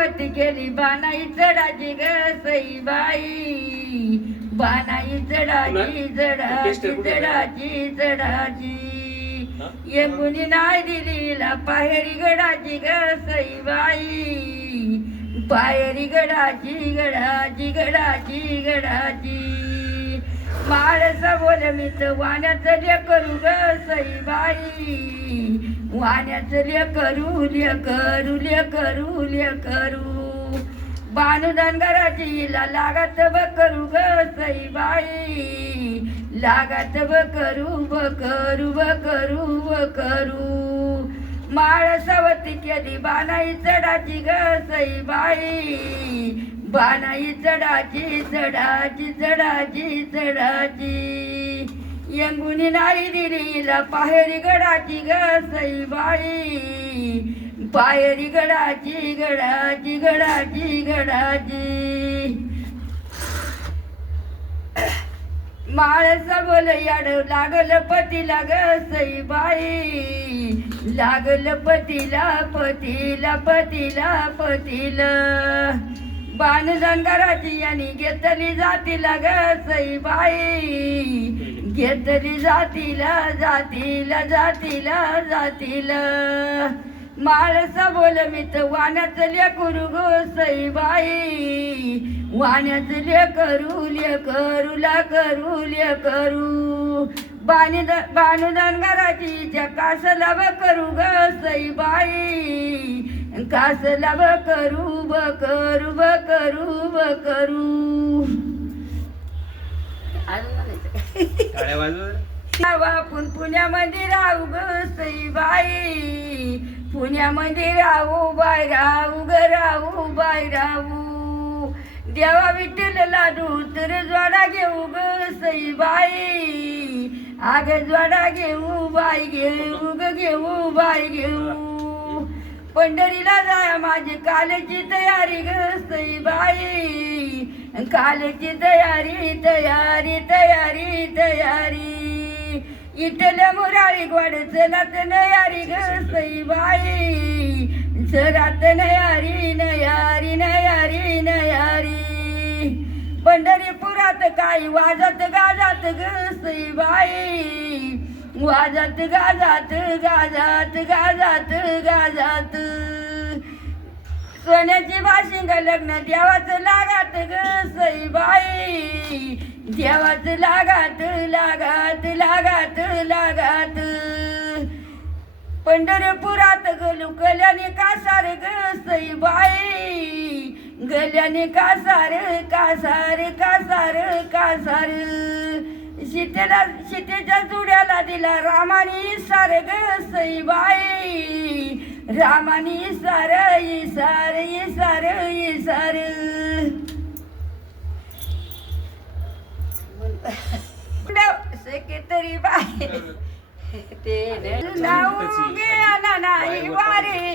सावती केली बानाई चढाची ग सईबाई बानाई चढाची चढाची चढाची चढाची येमुनी नाही दिलीला पाहेरी गडाची ग सईबाई पायरी गडाची गडाची गडाची गडाची माळसा बोल मी तर वाण्याचं लेकरू ग सईबाई वाण्याचं लेकरू लेकरू लेकरू लेकरू बानुदान घराची लागत बकरू ग सईबाई लागत बकरू बकरू बकरू बकरू माळसावती केली बानाई चढाची ग सईबाई बानाई चढाची चढाची चढाची चढाची यंगुनी नाही दिलीला पाहेरी गडाची ग सईबाई पाहेरी गडाची गडाची गडाची गडाची माळसा बोल याड लागल पतीला ग सईबाई लागल पतीला पतीला पतीला पतीला बाणदान घराची आणि घेतली जातीला ग सईबाई घेतली जातीला जातीला जातीला जातीला माळसा बोल मी तर वाण्याचं लेकरू ग सईबाई वाण्याचं लेकरू लेकरू लेकरू लेकरू बाणुदान घराची कासला बकरू ग सईबाई कासला बकरू बकरू बकरू बकरू आपण पुण्यामध्ये राहू ग सईबाई पुण्यामध्ये राहू बाय राहू ग राहू बाय राहू देवा विठ्ठल लाडू तर जोडा घेऊ ग सईबाई आग जोडा घेऊ बाय घेऊ ग घेऊ बाय घेऊ पंढरीला जाया माझी कालची तयारी ग सईबाई कालची तयारी तयारी तयारी तयारी इटल मुरारी गोड चलात नयारी ग सईबाई चरात नयारी नयारी नयारी नयारी पंढरीपुरात काही वाजत गाजात ग सईबाई वाजत गाजात गाजात गाजात गाजात सोन्याची बाशिंग लग्न देवाचं लागात ग सईबाई देवाचं लागात लागात लागात लागात पंढरपुरात गलू गल्याने कासार ग सईबाई गल्याने कासार कासार कासार कासार सीतेच्या जुड्याला दिला रामानी सार ग सईबाई रामानी सार इसार इसार इसार सेक्रेटरी बाई ते नाव घ्या नाही वारे